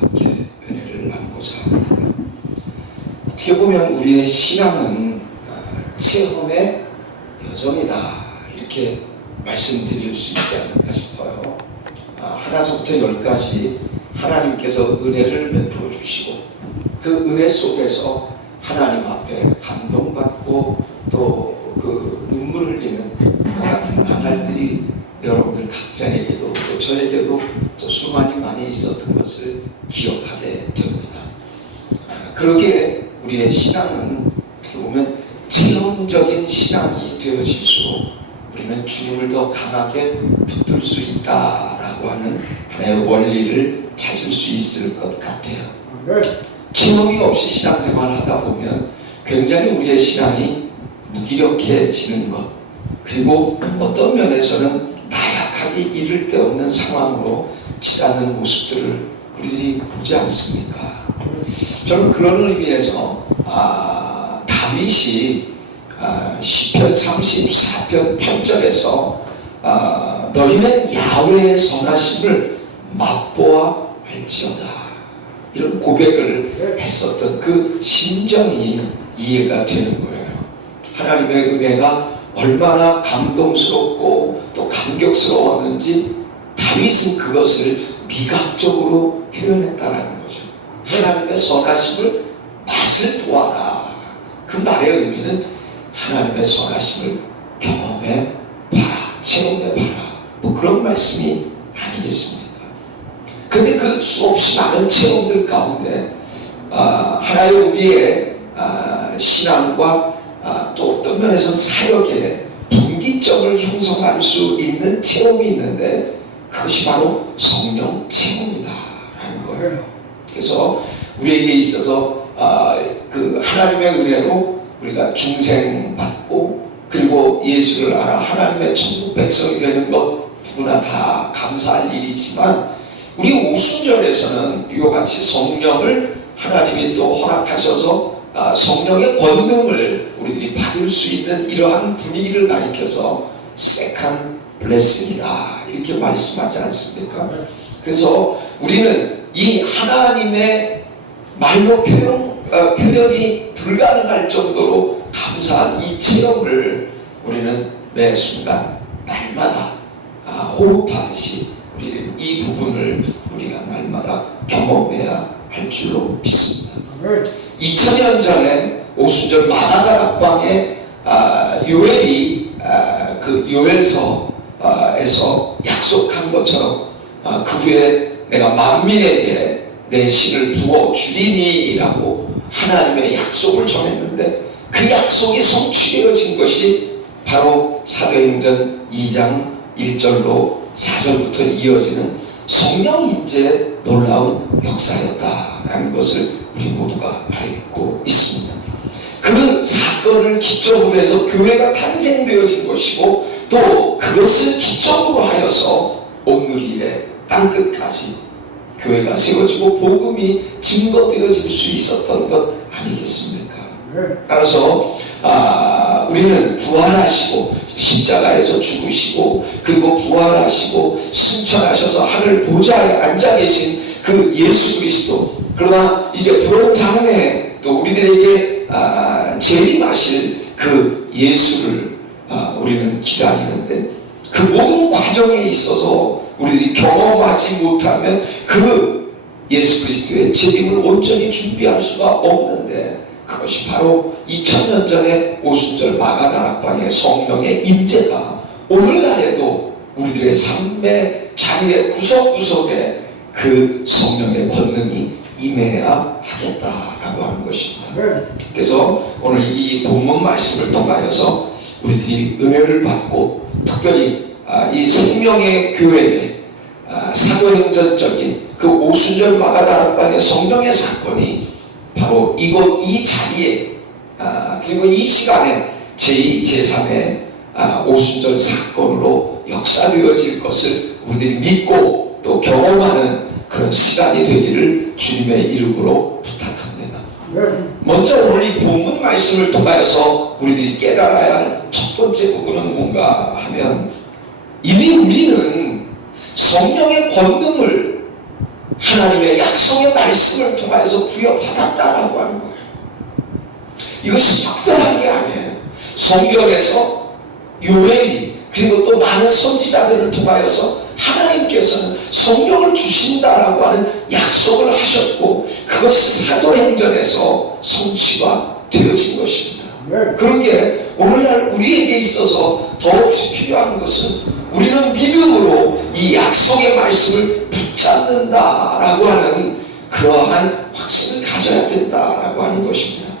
함께 은혜를 나누고자 합니다. 어떻게 보면 우리의 신앙은 체험의 여정이다, 이렇게 말씀드릴 수 있지 않을까 싶어요. 하나서부터 열까지 하나님께서 은혜를 베풀어 주시고, 그 은혜 속에서 하나님 앞에 감동받고 또 그 눈물 흘리는 그 같은 나날들이 여러분들 각자에게도 또 저에게도 또 수많이 많이 있었던 것을 기억하게 됩니다. 그러기에 우리의 신앙은 어떻게 보면 체험적인 신앙이 되어질수록 우리는 주님을 더 강하게 붙들 수 있다라고 하는 하나의 원리를 찾을 수 있을 것 같아요. 체험이 없이 신앙생활을 하다 보면 굉장히 우리의 신앙이 무기력해지는 것, 그리고 어떤 면에서는 나약하기 이를 데 없는 상황으로 치닫는 모습들을 우리들이 보지 않습니까? 저는 그런 의미에서 다윗이 시편 34편 8절에서 너희는 야훼의 선하심을 맛보아 알지어다, 이런 고백을 했었던 그 심정이 이해가 되는 거예요. 하나님의 은혜가 얼마나 감동스럽고 또 감격스러웠는지 다윗은 그것을 미각적으로 표현했다는 거죠. 하나님의 선하심을 맛을 보아라. 그 말의 의미는 하나님의 선하심을 경험해 봐라, 체험해 봐라, 뭐 그런 말씀이 아니겠습니까? 그런데 그 수없이 많은 체험들 가운데 하나의 우리의 신앙과 또 어떤 면에서는 사역의 분기점을 형성할 수 있는 체험이 있는데, 그것이 바로 성령 체험이다라는 거예요. 그래서 우리에게 있어서 그 하나님의 은혜로 우리가 중생받고, 그리고 예수를 알아 하나님의 천국 백성이 되는 것 누구나 다 감사할 일이지만, 우리 오순절에서는 이와 같이 성령을 하나님이 또 허락하셔서 성령의 권능을 우리들이 받을 수 있는 이러한 분위기를 가리켜서 세컨 블레싱이다, 이렇게 말씀하지 않습니까? 그래서 우리는 이 하나님의 말로 표현이 불가능할 정도로 감사한 이 체험을 우리는 매 순간 날마다 호흡하듯이 우리는 이 부분을 우리가 날마다 경험해야 할 줄로 믿습니다. 2000년 전에 오순절 마가다락방에 요엘이 그 요엘서에서 약속한 것처럼 그 후에 내가 만민에게 내 신을 부어 주리니라고 하나님의 약속을 전했는데, 그 약속이 성취되어진 것이 바로 사도행전 2장 1절로 4절부터 이어지는 성령 임재의 놀라운 역사였다라는 것을 우리 모두가 알고 있습니다. 그 사건을 기점으로 해서 교회가 탄생되어진 것이고, 또 그것을 기점으로 하여서 오늘의 땅끝까지 교회가 세워지고 복음이 증거되어질 수 있었던 것 아니겠습니까? 따라서 우리는 부활하시고 십자가에서 죽으시고, 그리고 부활하시고 승천하셔서 하늘 보좌에 앉아 계신 그 예수 그리스도, 그러나 이제 부활 장래 또 우리들에게 재림하실 그 예수를 우리는 기다리는데, 그 모든 과정에 있어서 우리들이 경험하지 못하면 그 예수 그리스도의 재림을 온전히 준비할 수가 없는데, 그것이 바로 2000년 전에 오순절 마가다락방의 성령의 임재가 오늘날에도 우리들의 삶의 자리의 구석구석에 그 성령의 권능이 임해야 하겠다라고 하는 것입니다. 그래서 오늘 이 본문 말씀을 통하여서 우리들이 은혜를 받고, 특별히 이 생명의 교회의 사도행전적인 그 오순절 마가다락방의 성령의 사건이 바로 이곳 이 자리에 그리고 이 시간에 제2, 제3의 오순절 사건으로 역사되어질 것을 우리들이 믿고 또 경험하는 그런 시간이 되기를 주님의 이름으로 부탁합니다. 먼저 오늘 이 본문 말씀을 통하여서 우리들이 깨달아야 할 첫 번째 부분은 뭔가 하면, 이미 우리는 성령의 권능을 하나님의 약속의 말씀을 통하여서 부여받았다라고 하는 거예요. 이것이 특별한 게 아니에요. 성경에서 요엘 그리고 또 많은 선지자들을 통하여서 하나님께서는 성령을 주신다라고 하는 약속을 하셨고 그것이 사도행전에서 성취가 되어진 것입니다. 그런 게 오늘날 우리에게 있어서 더없이 필요한 것은 우리는 믿음으로 이 약속의 말씀을 붙잡는다라고 하는 그러한 확신을 가져야 된다라고 하는 것입니다.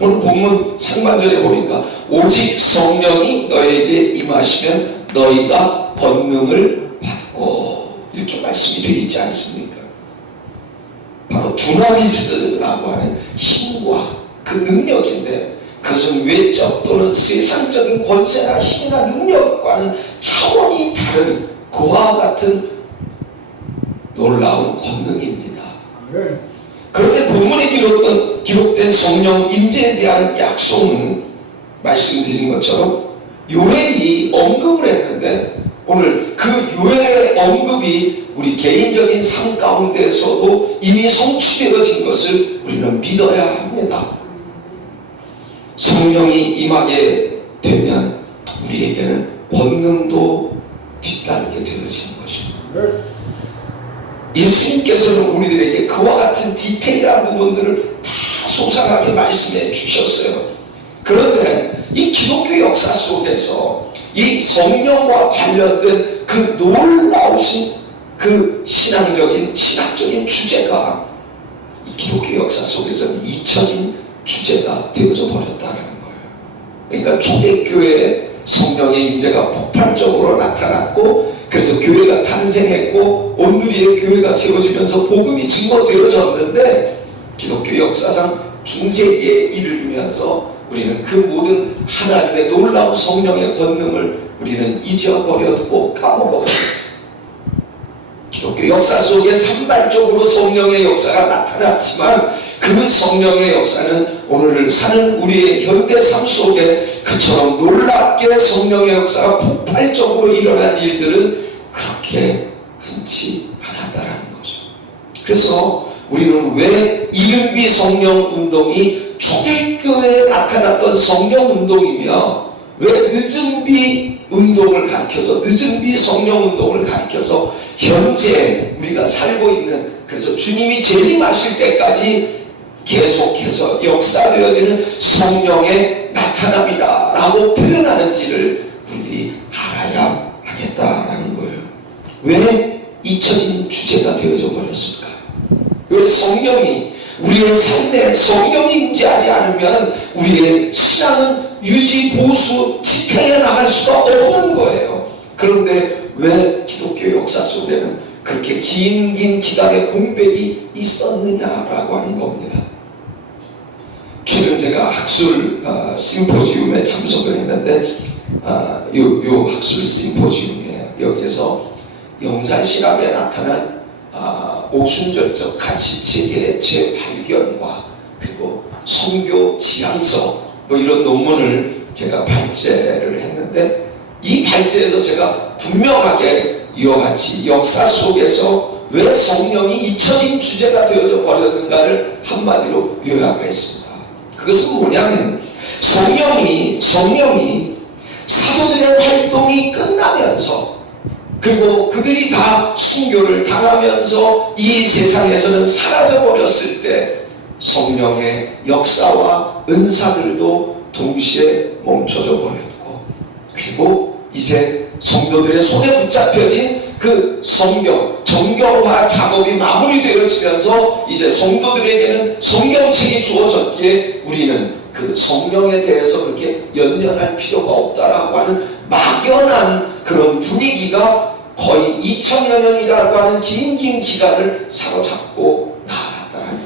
오늘 본문 상반절에 보니까 오직 성령이 너에게 임하시면 너희가 권능을 받고 이렇게 말씀이 되어 있지 않습니까? 바로 두나미스라고 하는 힘과 그 능력인데 그것은 외적 또는 세상적인 권세나 힘이나 능력과는 차원이 다른 그와 같은 놀라운 권능입니다. 그런데 본문에 기록된 성령 임재에 대한 약속은 말씀드린 것처럼 요엘이 언급을 했는데 오늘 그 요엘의 언급이 우리 개인적인 삶 가운데서도 이미 성취되어진 것을 우리는 믿어야 합니다. 성령이 임하게 되면 우리에게는 권능도 뒤따르게 되어지는 것입니다. 예수님께서는 우리들에게 그와 같은 디테일한 부분들을 다 소상하게 말씀해 주셨어요. 그런데 이 기독교 역사 속에서 이 성령과 관련된 그 놀라우신 그 신학적인 주제가 이 기독교 역사 속에서는 잊혀진 주제가 되어져 버렸다는 거예요. 그러니까 초대교회에 성령의 임재가 폭발적으로 나타났고 그래서 교회가 탄생했고 온누리의 교회가 세워지면서 복음이 증거되어졌는데 기독교 역사상 중세기에 이르면서 우리는 그 모든 하나님의 놀라운 성령의 권능을 우리는 잊어버렸고 까먹어버렸어요. 기독교 역사 속에 산발적으로 성령의 역사가 나타났지만 그 성령의 역사는 오늘을 사는 우리의 현대 삶 속에 그처럼 놀랍게 성령의 역사가 폭발적으로 일어난 일들은 그렇게 흔치 않았다라는 거죠. 그래서 우리는 왜 이른비 성령 운동이 초대교회에 나타났던 성령 운동이며 왜 늦은비 운동을 가리켜서 늦은비 성령 운동을 가리켜서 현재 우리가 살고 있는 그래서 주님이 재림하실 때까지 계속해서 역사되어지는 성령의 나타남이다 라고 표현하는지를 우리들이 알아야 하겠다라는 거예요. 왜 잊혀진 주제가 되어져 버렸을까? 왜 성령이 우리의 삶에 성령이 임재하지 않으면 우리의 신앙은 유지, 보수, 지탱해 나갈 수가 없는 거예요. 그런데 왜 기독교 역사 속에는 그렇게 긴 기간의 공백이 있었느냐라고 하는 겁니다. 최근 제가 학술 심포지움에 참석을 했는데 요 학술 심포지움에 여기에서 영산신학에 나타난 오순절적 가치체계의 재발견과 그리고 선교 지향서 뭐 이런 논문을 제가 발제를 했는데 이 발제에서 제가 분명하게 이와 같이 역사 속에서 왜 성령이 잊혀진 주제가 되어져 버렸는가를 한마디로 요약을 했습니다. 그것은 뭐냐면 성령이 사도들의 활동이 끝나면서 그리고 그들이 다 순교를 당하면서 이 세상에서는 사라져버렸을 때 성령의 역사와 은사들도 동시에 멈춰져 버렸고 그리고 이제 성도들의 손에 붙잡혀진 그 정경화 작업이 마무리되어지면서 이제 성도들에게는 성경책이 주어졌기에 우리는 그 성령에 대해서 그렇게 연연할 필요가 없다라고 하는 막연한 그런 분위기가 거의 2000여 년이라고 하는 긴 기간을 사로잡고 나아갔다는 거예요.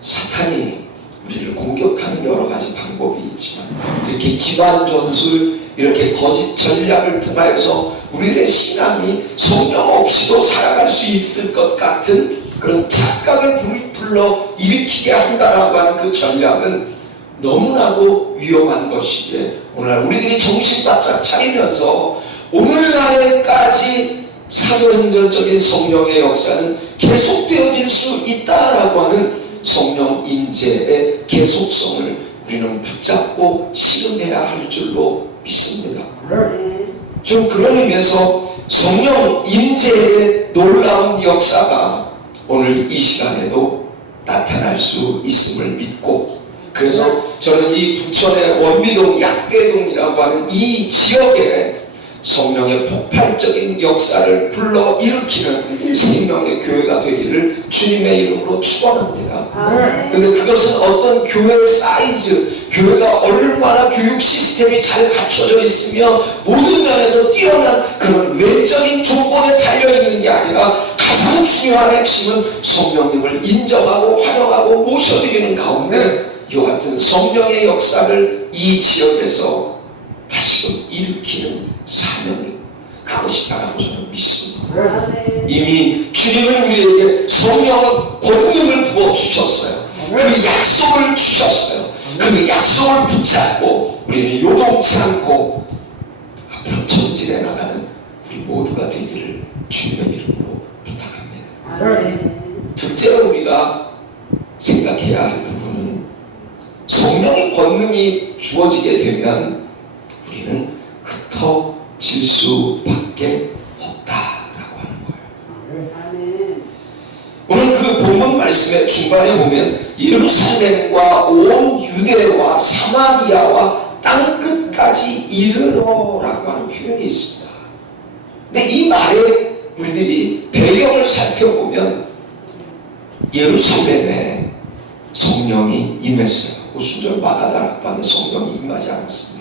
사탄이 우리를 공격하는 여러 가지 방법이 있지만 이렇게 기반 전술 이렇게 거짓 전략을 통하여서 우리의 신앙이 성령 없이도 살아갈 수 있을 것 같은 그런 착각을 불러 일으키게 한다라고 하는 그 전략은 너무나도 위험한 것이기에 오늘날 우리들이 정신 바짝 차리면서 오늘날에까지 사도행전적인 성령의 역사는 계속되어질 수 있다라고 하는 성령 임재의 계속성을 우리는 붙잡고 실현해야 할 줄로 믿습니다. 좀 그런 의미에서 성령 임재의 놀라운 역사가 오늘 이 시간에도 나타날 수 있음을 믿고, 그래서 저는 이 부천의 원미동 약대동이라고 하는 이 지역에 성령의 폭발적인 역사를 불러일으키는 생명의 교회가 되기를 주님의 이름으로 축원합니다. 근데 그것은 어떤 교회의 사이즈, 교회가 얼마나 교육 시스템이 잘 갖춰져 있으며 모든 면에서 뛰어난 그런 외적인 조건에 달려있는 게 아니라 가장 중요한 핵심은 성령님을 인정하고 환영하고 모셔드리는 가운데 이와 같은 성령의 역사를 이 지역에서 다시금 일으키는 사명이 그것이다라고 저는 믿습니다. 이미 주님은 우리에게 성령의 권능을 부어주셨어요. 그 약속을 주셨어요. 그 약속을 붙잡고 우리는 요동치 않고 앞으로 전진해 나가는 우리 모두가 되기를 주님의 이름으로 부탁합니다. 둘째로 우리가 생각해야 할 부분은 성령의 권능이 주어지게 되면 우리는 흩어질 수밖에 없다라고 하는 거예요. 오늘 그 본문 말씀의 중간에 보면 예루살렘과 온 유대와 사마리아와 땅끝까지 이르러라고 하는 표현이 있습니다. 근데 이 말에 우리들이 배경을 살펴보면 예루살렘에 성령이 임했어요. 오순절 마가다락방에 성령이 임하지 않았습니까?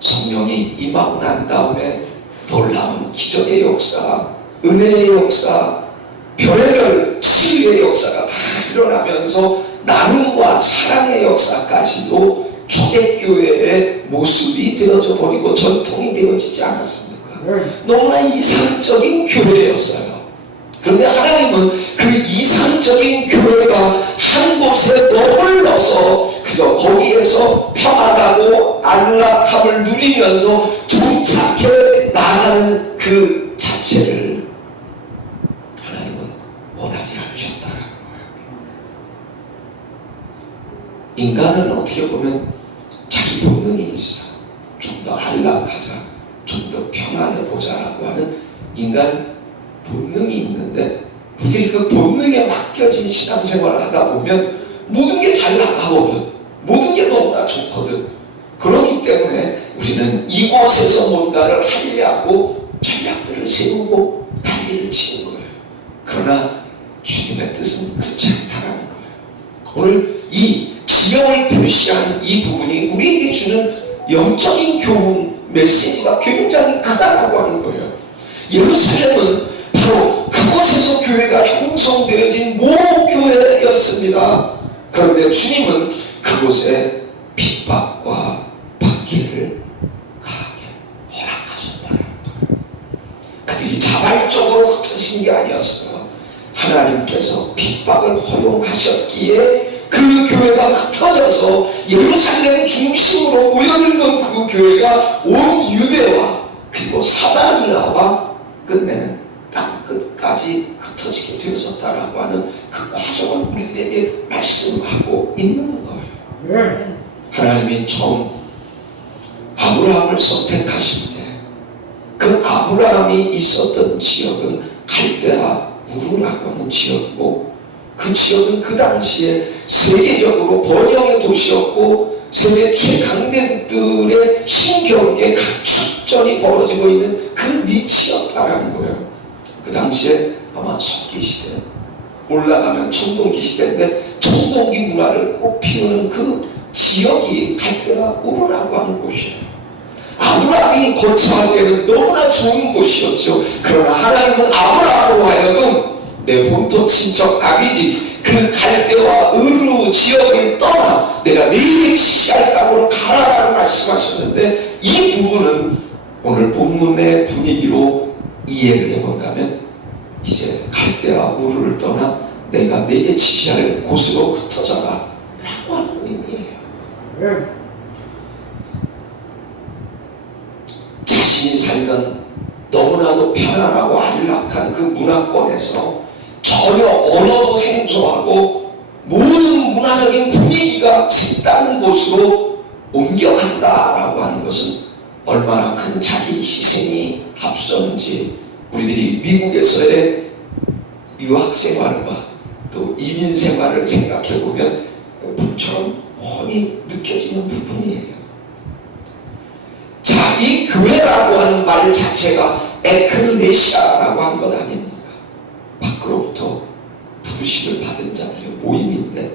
성령이 임하고 난 다음에 놀라운 기적의 역사, 은혜의 역사, 별의별 치유의 역사가 다 일어나면서 나눔과 사랑의 역사까지도 초대교회의 모습이 되어져 버리고 전통이 되어지지 않았습니까? 너무나 이상적인 교회였어요. 그런데 하나님은 그 이상적인 교회가 한 곳에 머물러서 그저 거기에서 평안하고 안락함을 누리면서 정착해 나가는 그 자체를 하나님은 원하지 않으셨다는 거예요. 인간은 어떻게 보면 자기 본능이 있어. 좀 더 안락하자, 좀 더 평안해보자라고 하는 인간 본능이 있는데, 우리들이 그 본능에 맡겨진 신앙생활을 하다 보면 모든 게 잘 나가거든. 모든 게 너무나 좋거든. 그렇기 때문에 우리는 이곳에서 뭔가를 하려고 전략들을 세우고 난리를 치는 거예요. 그러나 주님의 뜻은 그렇지 않다는 거예요. 오늘 이 지형을 표시한 이 부분이 우리에게 주는 영적인 교훈, 메시지가 굉장히 크다라고 하는 거예요. 예루살렘은 바로 그곳에서 교회가 형성되어진 모교회였습니다. 그런데 주님은 그곳에 핍박과 박해를 강하게 허락하셨다는 거예요. 그들이 자발적으로 흩어진 게 아니었어요. 하나님께서 핍박을 허용하셨기에 그 교회가 흩어져서 예루살렘 중심으로 모여들던 그 교회가 온 유대와 그리고 사마리아와 끝내는 땅끝까지 흩어지게 되어졌다라고 하는 그 과정을 우리들에게 말씀하고 있는 거예요. 하나님이 처음 아브라함을 선택하실 때 그 아브라함이 있었던 지역은 갈대아 우르라고 하는 지역이고, 그 지역은 그 당시에 세계적으로 번영의 도시였고 세계 최강대국들의 힘겨루게 각축전이 벌어지고 있는 그 위치였다라는 거예요. 그 당시에 아마 석기 시대, 올라가면 청동기 시대인데 청동기 문화를 꽃피우는 그 지역이 갈대아 우르라고 하는 곳이에요. 아브라함이 거처하기에는 너무나 좋은 곳이었죠. 그러나 하나님은 아브라함으로 하여금 내 본토 친척 아비지 그 갈대와 우르 지역을 떠나 내가 네게 지시할 땅으로 가라라고 말씀하셨는데, 이 부분은 오늘 본문의 분위기로 이해를 해본다면 이제 갈대아 우르를 떠나 내가 네게 지시할 곳으로 흩어져라 라고 하는 의미예요. 자신이 살던 너무나도 편안하고 안락한 그 문화권에서 전혀 언어도 생소하고 모든 문화적인 분위기가 색다른 곳으로 옮겨간다라고 하는 것은 얼마나 큰 자기 희생이 앞섰는지 우리들이 미국에서의 유학 생활과 또 이민 생활을 생각해 보면 불처럼 훤히 느껴지는 부분이에요. 자, 이 교회라고 하는 말 자체가 에클레시아라고 한 것 아닙니까? 밖으로부터 부르심을 받은 자들의 모임인데,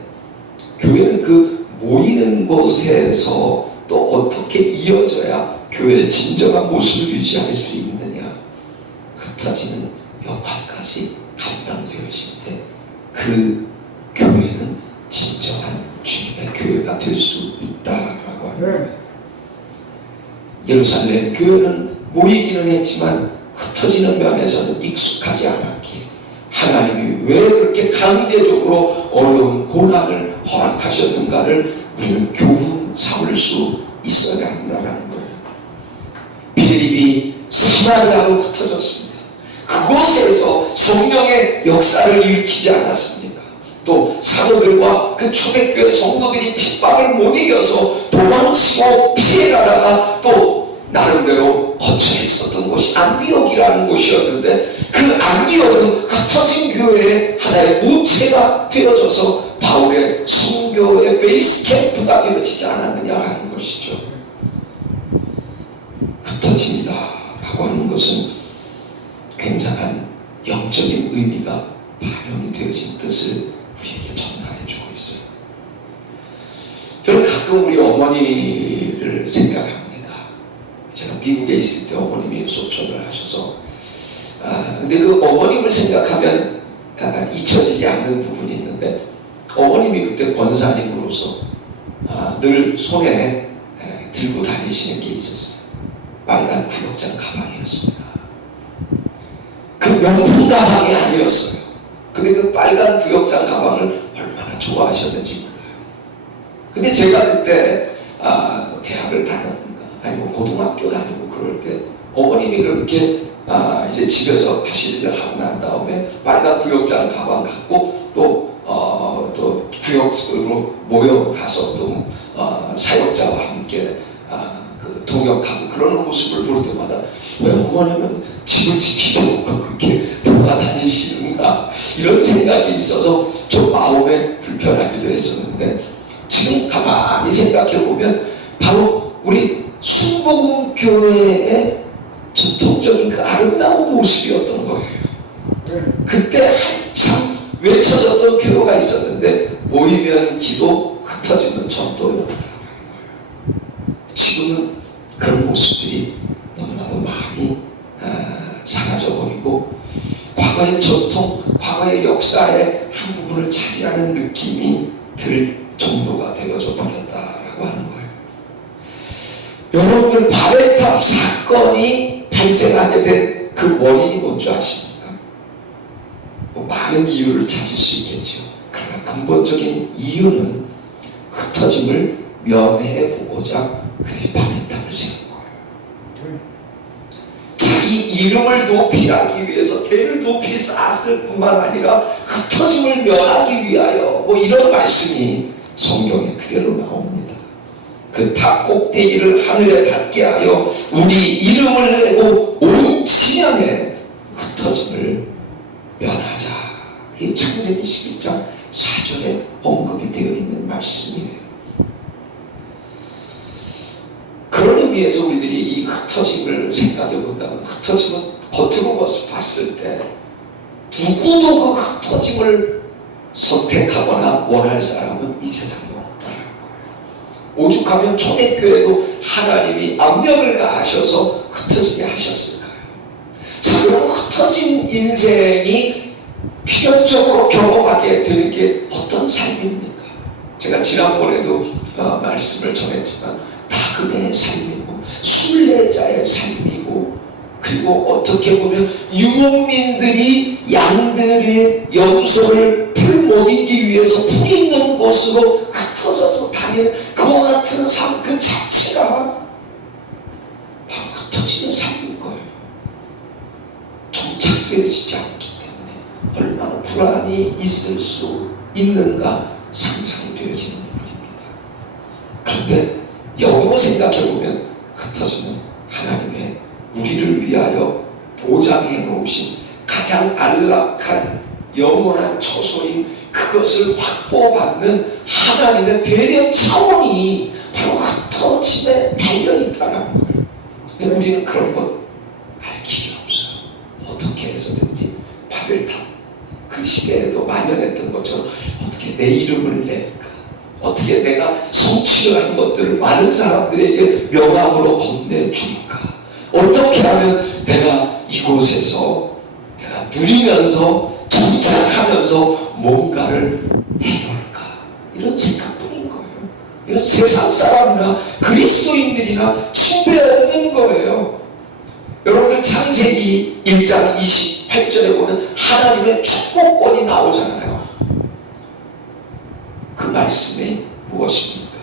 교회는 그 모이는 곳에서 또 어떻게 이어져야 교회의 진정한 모습을 유지할 수 있느냐, 흩어지는 역할까지 감당되어질 때 그 교회는 진정한 주님의 교회가 될 수 있다라고 하는 거예요. 예루살렘 교회는 모이기는 했지만 흩어지는 면에서는 익숙하지 않았기에 하나님이 왜 그렇게 강제적으로 어려운 고난을 허락하셨는가를 우리는 교훈 삼을 수 있어야 한다는 거예요. 빌립이 사마리아로 흩어졌습니다. 그곳에서 성령의 역사를 일으키지 않았습니까? 또 사도들과 그 초대교회 성도들이 핍박을 못 이겨서 도망치고 피해가다가 또 나름대로 거처했었던 곳이 안디옥이라는 곳이었는데, 그 안디옥은 흩어진 교회의 하나의 모체가 되어져서 바울의 선교의 베이스 캠프가 되어지지 않았느냐라는 것이죠. 흩어집니다 라고 하는 것은 굉장한 영적인 의미가 반영이 되어진 뜻을 우리에게 전달해 주고 있어요. 저는 가끔 우리 어머니를 생각합니다. 제가 미국에 있을 때 어머님이 소천을 하셔서 근데 그 어머님을 생각하면 잊혀지지 않는 부분이 있는데, 어머님이 그때 권사님으로서 늘 손에 들고 다니시는 게 있었어요. 빨간 구역장 가방이었습니다. 그 명품 가방이 아니었어요. 근데 그 빨간 구역장 가방을 얼마나 좋아하셨는지 몰라요. 근데 제가 그때 대학을 다녔는가 아니면 고등학교 다니고 그럴 때 어머님이 그렇게 이제 집에서 하실 일을 하고 난 다음에 빨간 구역장 가방 갖고 또 구역으로 모여가서 또 사역자와 함께 그 동역하고 그러는 모습을 볼 때마다 왜 어머님은 집을 지키지 않고 그렇게 돌아다니시는가, 이런 생각이 있어서 좀 마음에 불편하기도 했었는데, 지금 가만히 생각해 보면 바로 우리 순복음교회의 전통적인 그 아름다운 모습이었던 거예요. 그때 한참 외쳐졌던 교회가 있었는데 모이면 기도, 흩어지면 전도였다는 거예요. 지금은 그런 모습들이 너무나도 많이 사라져버리고 과거의 전통, 과거의 역사의 한 부분을 차지하는 느낌이 들 정도가 되어져 버렸다라고 하는 거예요. 여러분들 바벨탑 사건이 발생하게 된 그 원인이 뭔지 아십니까? 많은 이유를 찾을 수 있겠죠. 그러나 근본적인 이유는 흩어짐을 면해보고자 그들이 바벨탑을 세운 거예요. 자기 이름을 높이 하기 위해서 대를 높이 쌓았을 뿐만 아니라 흩어짐을 면하기 위하여, 이런 말씀이 성경에 그대로 나옵니다. 그 탑 꼭대기를 하늘에 닿게 하여 우리 이름을 내고 온 지면에 흩어짐을 면하자. 이 창세기 11장 4절에 언급이 되어 있는 말씀이에요. 그런 의미에서 우리들이 이 흩어짐을 생각해 본다면, 흩어짐은 겉으로 봤을 때 누구도 그 흩어짐을 선택하거나 원할 사람은 이 세상에 없다라는 거예요. 오죽하면 초대교회도 하나님이 압력을 가하셔서 흩어지게 하셨을까요? 자, 그럼 흩어진 인생이 필연적으로 경험하게 되는 게 어떤 삶입니까? 제가 지난번에도 말씀을 전했지만 다금의 삶이고 순례자의 삶이고, 그리고 어떻게 보면 유목민들이 양들의 염소를 풀 먹이기 위해서 풀 있는 곳으로 흩어져서 다니는 그와 같은 삶 그 자체가 바로 흩어지는 삶인 거예요. 되어지지 않기 때문에 얼마나 불안이 있을 수 있는가 상상이 되어지는 부분입니다. 그런데 역으로 생각해보면 흩어지는 하나님의 우리를 위하여 보장해 놓으신 가장 안락한 영원한 처소인 그것을 확보받는 하나님의 배려 차원이 바로 흩어짐에 달려있다는 거예요. 우리는 그런 것 알 길이 없어요. 어떻게 해서든지 바벨탑 그 시대에도 만연했던 것처럼 어떻게 내 이름을 낼까, 어떻게 내가 성취를 한 것들을 많은 사람들에게 명함으로 건네줄까, 어떻게 하면 내가 이곳에서 내가 누리면서 정착하면서 뭔가를 해볼까, 이런 생각뿐인 거예요. 이건 세상 사람이나 그리스도인들이나 숭배 없는 거예요. 여러분들 창세기 1장 28절에 보면 하나님의 축복권이 나오잖아요. 그 말씀이 무엇입니까?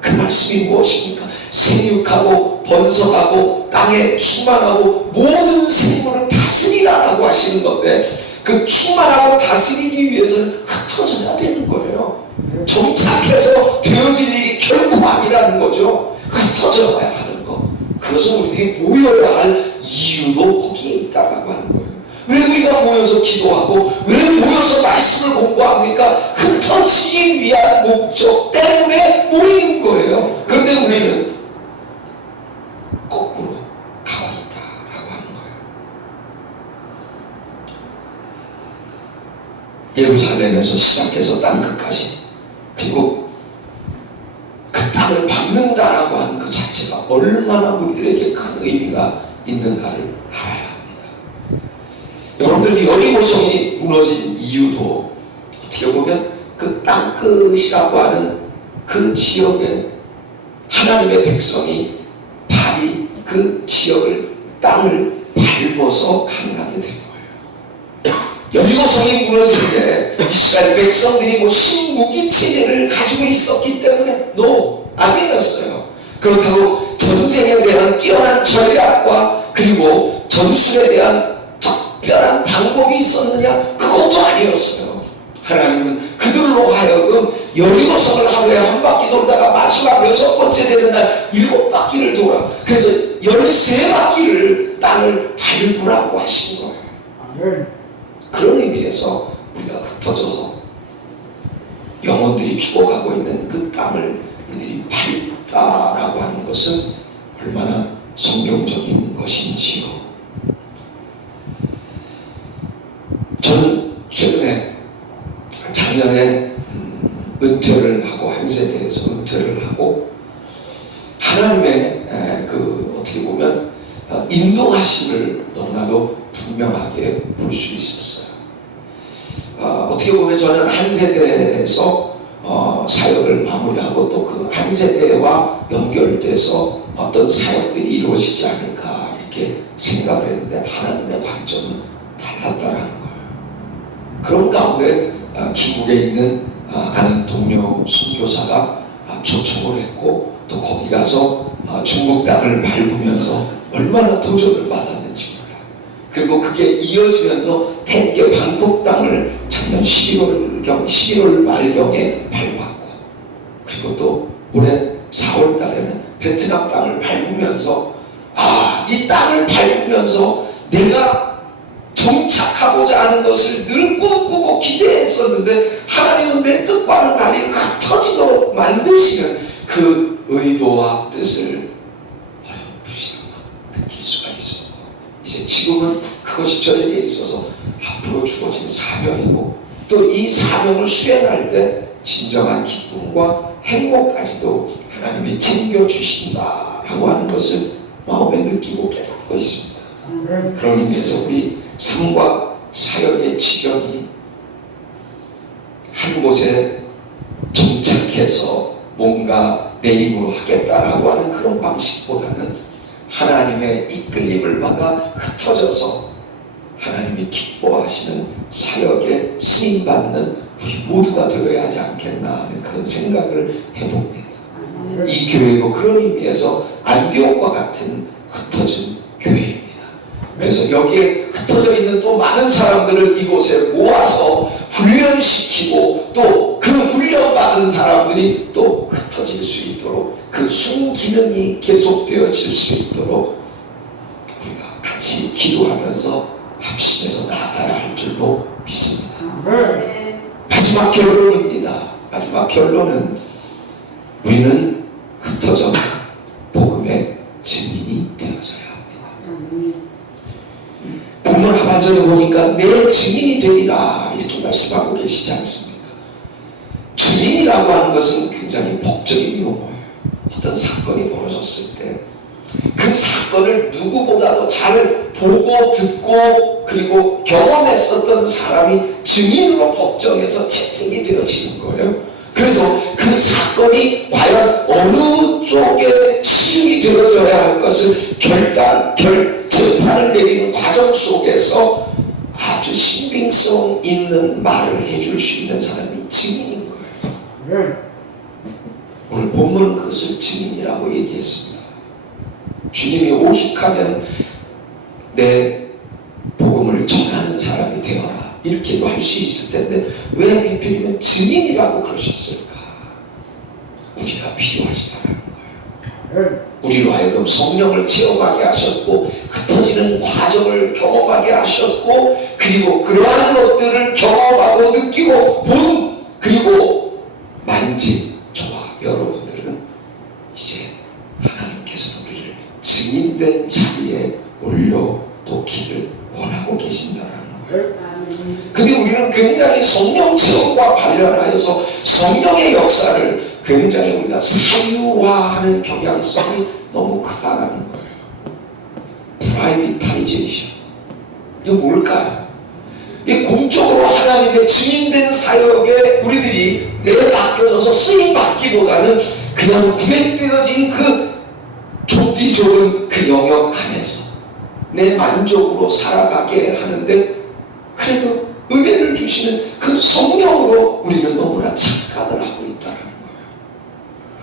그 말씀이 무엇입니까? 생육하고 번성하고 땅에 충만하고 모든 생물을 다스리라라고 하시는 건데, 그 충만하고 다스리기 위해서는 흩어져야 되는 거예요. 정착해서 되어질 일이 결코 아니라는 거죠. 흩어져야 하는 거. 그것은 우리들이 모여야 할 이유도 거기에 있다라고 하는 거예요. 왜 우리가 모여서 기도하고 왜 모여서 말씀을 공부합니까? 흩어지기 위한 목적 때문에 모이는 거예요. 그런데 우리는 거꾸로 가고 있다라고 하는 거예요. 예루살렘에서 시작해서 땅끝까지, 그리고 그 땅을 밟는다라고 하는 그 자체가 얼마나 우리들에게 큰 의미가 있는가를 알아야 합니다. 여러분들이 여리고성이 무너진 이유도 어떻게 보면 그 땅끝이라고 하는 그 지역에 하나님의 백성이 발이 그 지역을, 땅을 밟아서 가능하게 된 거예요. 여리고성이 무너질 때 이스라엘 백성들이 뭐 신무기 체제를 가지고 있었기 때문에 아니었어요. 그렇다고 전쟁에 대한 뛰어난 전략과 그리고 전술에 대한 특별한 방법이 있었느냐? 그것도 아니었어요. 하나님은 그들로 하여금 여리고성을 하루에 한 바퀴 돌다가 마지막 6번째 되는 날 7바퀴를 돌아, 그래서 13바퀴를 땅을 밟으라고 하신 거예요. 그런 의미에서 우리가 흩어져서 영혼들이 죽어가고 있는 그 땅을 우리들이 밟다라고 하는 것은 얼마나 성경적인 것인지요. 저는 최근에 작년에 은퇴를 하고, 한 세대에서 은퇴를 하고, 하나님의 어떻게 보면 인도하심을 너무나도 분명하게 볼 수 있었어요. 어떻게 보면 저는 한 세대에서 사역을 마무리하고 또 그 한 세대와 연결돼서 어떤 사역들이 이루어지지 않을까 이렇게 생각을 했는데, 하나님의 관점은 달랐다라는 거예요. 그런 가운데 중국에 있는 아는 동료 선교사가 초청을 했고, 또 거기 가서 중국 땅을 밟으면서 얼마나 도전을 받았는지 몰라요. 그리고 그게 이어지면서 태계 방콕 땅을 작년 11월 말경에 밟았고, 그리고 또 올해 4월 달에는 베트남 땅을 밟으면서 이 땅을 밟으면서 내가 정착하고자 하는 것을 늘 꿈꾸고 기대했었는데, 하나님은 내 뜻과는 달리 흩어지도록 만드시는 그 의도와 뜻을 어렴풋이 느낄 수가 있었고, 이제 지금은 그것이 저에게 있어서 앞으로 주어진 사명이고, 또 이 사명을 수행할 때 진정한 기쁨과 행복까지도 하나님이 챙겨주신다라고 하는 것을 마음에 느끼고 깨닫고 있습니다. 그런 의미에서 우리 삶과 사역의 지경이 한 곳에 정착해서 뭔가 내 힘으로 하겠다라고 하는 그런 방식보다는 하나님의 이끌림을 받아 흩어져서 하나님이 기뻐하시는 사역에 쓰임받는 우리 모두가 되어야 하지 않겠나 하는 그런 생각을 해봅니다. 이 교회도 그런 의미에서 안디옥과 같은 흩어진 교회입니다. 그래서 여기에 흩어져 있는 또 많은 사람들을 이곳에 모아서 훈련시키고 또 그 훈련받은 사람들이 또 흩어질 수 있도록 그 순기능이 계속되어질 수 있도록 우리가 같이 기도하면서 합심해서 나가야 할 줄로 믿습니다. 마지막 결론입니다. 마지막 결론은 우리는 흩어져 복음의 증인이 되어져야 합니다. 본문 하반절에 보니까 내 증인이 되리라 이렇게 말씀하고 계시지 않습니까? 증인이라고 하는 것은 굉장히 법적인 용어예요. 어떤 사건이 벌어졌을 때 그 사건을 누구보다도 잘 보고 듣고 그리고 경험했었던 사람이 증인으로 법정에서 채택이 되어지는 거예요. 그래서 그 사건이 과연 어느 쪽에 치중이 되어져야 할 것을 재판을 내리는 과정 속에서 아주 신빙성 있는 말을 해줄 수 있는 사람이 증인인 거예요. 오늘 본문은 그것을 증인이라고 얘기했습니다. 주님이 오죽하면 내 복음을 전하는 사람이 되어라 이렇게도 할 수 있을 텐데 왜 하필이면 증인이라고 그러셨을까? 우리가 필요하시다는 거예요. 우리로 하여금 성령을 체험하게 하셨고 흩어지는 과정을 경험하게 하셨고 그리고 그러한 것들을 경험하고 느끼고 본 그리고 만진 저와 여러분들은 이제 하나님께서는 우리를 증인된 자리에 올려놓기를 원하고 계신다는 거예요. 근데 우리는 굉장히 성령 체험과 관련하여서 성령의 역사를 굉장히 우리가 사유화하는 경향성이 너무 크다는 거예요. 프라이빗타이제이션. 이거 뭘까요? 이 공적으로 하나님의 증인된 사역에 우리들이 내맡겨져서 쓰임받기보다는 그냥 구획되어진 그 좁디 좁은 그 영역 안에서 내 만족으로 살아가게 하는데 그래도 은혜를 주시는 그 성령으로 우리는 너무나 착각을 하고 있다는 거예요.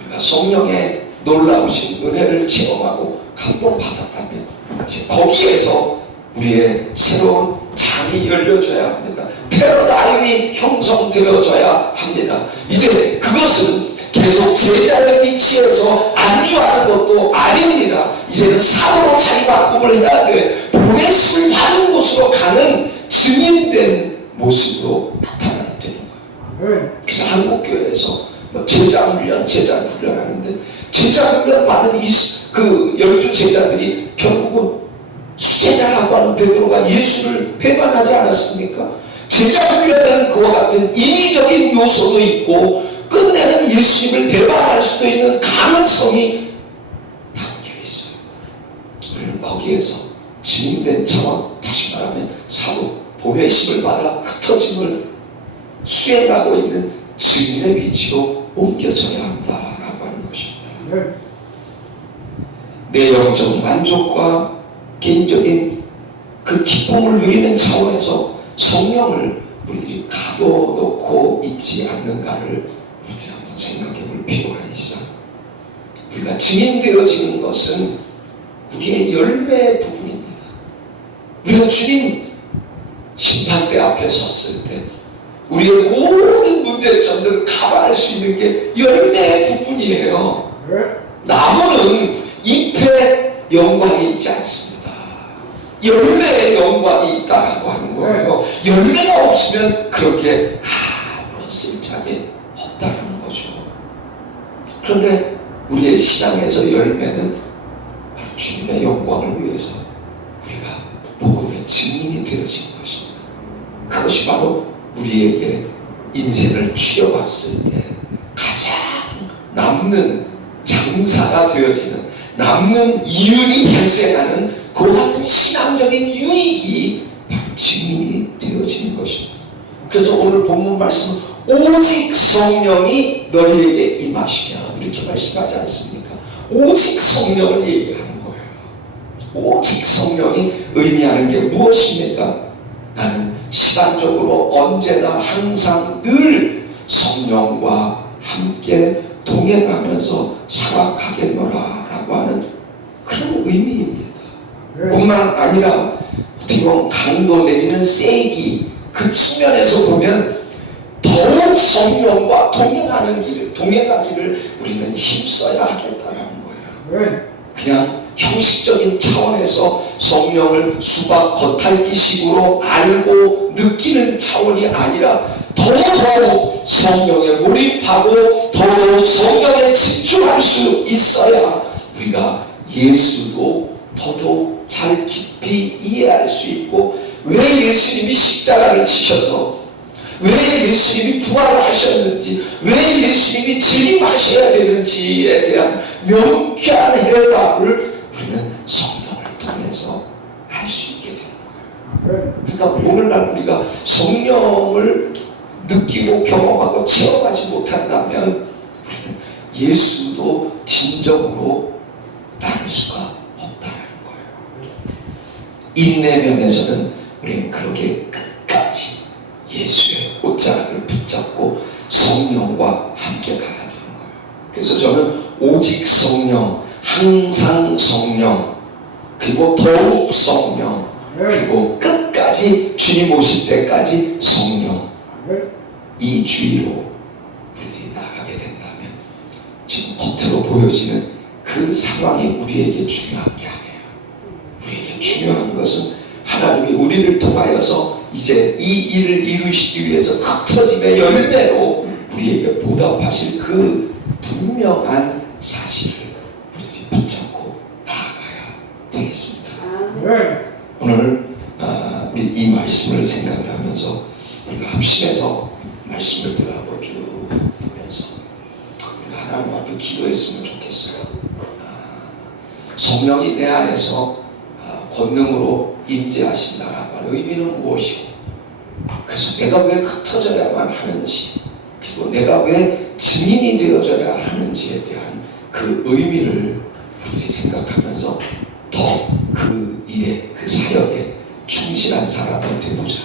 우리가 성령의 놀라우신 은혜를 체험하고 감동받았다면 이제 거기에서 우리의 새로운 장이 열려져야 합니다. 패러다임이 형성되어져야 합니다. 이제 그것은 계속 제자의 위치에서 안주하는 것도 아닙니다. 이제는 사도로 자리바꿈을 해야 돼. 보내심을 받은 곳으로 가는 증인된 모습으로 나타나야 되는 거예요. 그래서 한국교회에서 제자 훈련 하는데 제자 훈련 받은 그 12제자들이 결국은 수제자라고 하는 베드로가 예수를 배반하지 않았습니까? 제자 훈련에는 그와 같은 인위적인 요소도 있고 끝내는 예수님을 배반할 수도 있는 가능성이 담겨 있어요. 우리는 거기에서 증인된 자와 다시 말하면 사도 보내심을 받아 흩어짐을 수행하고 있는 증인의 위치로 옮겨져야 한다라고 하는 것입니다. 내 영적 만족과 개인적인 그 기쁨을 누리는 차원에서 성령을 우리들이 가둬놓고 있지 않는가를 우리들이 한번 생각해 볼 필요가 있어. 우리가 증인되어지는 것은 우리의 열매의 부분입니다. 우리가 주님 심판대 앞에 섰을 때 우리의 모든 문제점들을 커버할 수 있는 게 열매의 부분이에요. 나무는 잎의 영광이 있지 않습니다. 열매의 영광이 있다라고 하는 거예요. 열매가 없으면 그렇게 아무런 쓸짝이 없다는 거죠. 그런데 우리의 신앙에서 열매는 바로 주님의 영광을 위해서 우리가 복음의 증인이 되어지는 것입니다. 그것이 바로 우리에게 인생을 추려봤을 때 가장 남는 장사가 되어지는 남는 이윤이 발생하는 그 같은 신앙적인 유익이 바로 증인이 되어지는 것입니다. 그래서 오늘 본문 말씀 오직 성령이 너희에게 임하시면 이렇게 말씀하지 않습니까? 오직 성령을 얘기하는 거예요. 오직 성령이 의미하는 게 무엇입니까? 나는 시간적으로 언제나 항상 늘 성령과 함께 동행하면서 살아가겠노라 라고 하는 그런 의미입니다. 뿐만 아니라 어떻게 보면 강도 내지는 세기 그 측면에서 보면 더욱 성령과 동행하기를 우리는 힘써야 하겠다는 거예요. 그냥 형식적인 차원에서 성령을 수박 겉핥기식으로 알고 느끼는 차원이 아니라 더더욱 성령에 몰입하고 더더욱 성령에 집중할 수 있어야 우리가 예수도 더더욱 잘 깊이 이해할 수 있고, 왜 예수님이 십자가를 지셔서, 왜 예수님이 부활을 하셨는지, 왜 예수님이 재림하셔야 되는지에 대한 명쾌한 해답을 우리는 성령을 통해서 알 수 있게 되는 거예요. 그러니까 오늘날 우리가 성령을 느끼고 경험하고 체험하지 못한다면 우리는 예수도 진정으로 따를 수가 없다는 거예요. 인내면에서는 우리는 그렇게 끝까지 예수의 옷자락을 붙잡고 성령과 함께 가야 되는 거예요. 그래서 저는 오직 성령, 항상 성령, 그리고 더욱 성령, 그리고 끝까지 주님 오실 때까지 성령, 이 주의로 우리들이 나가게 된다면 지금 겉으로 보여지는 그 상황이 우리에게 중요한 게 아니에요. 우리에게 중요한 것은 하나님이 우리를 통하여서 이제 이 일을 이루시기 위해서 흩어짐의 열매로 우리에게 보답하실 그 분명한 사실을 우리들이 붙잡고 나아가야 되겠습니다. 오늘 우리 이 말씀을 생각을 하면서 우리가 합심해서 말씀을 들어보고 쭉 보면서 우리가 하나님 앞에 기도했으면 좋겠어요. 성령이 내 안에서 권능으로 임재하신다는 말의 의미는 무엇이고, 그래서 내가 왜 흩어져야만 하는지, 그리고 내가 왜 증인이 되어져야 하는지에 대한 그 의미를 우리들이 생각하면서 더 그 일에, 그 사역에 충실한 사람이 되보자.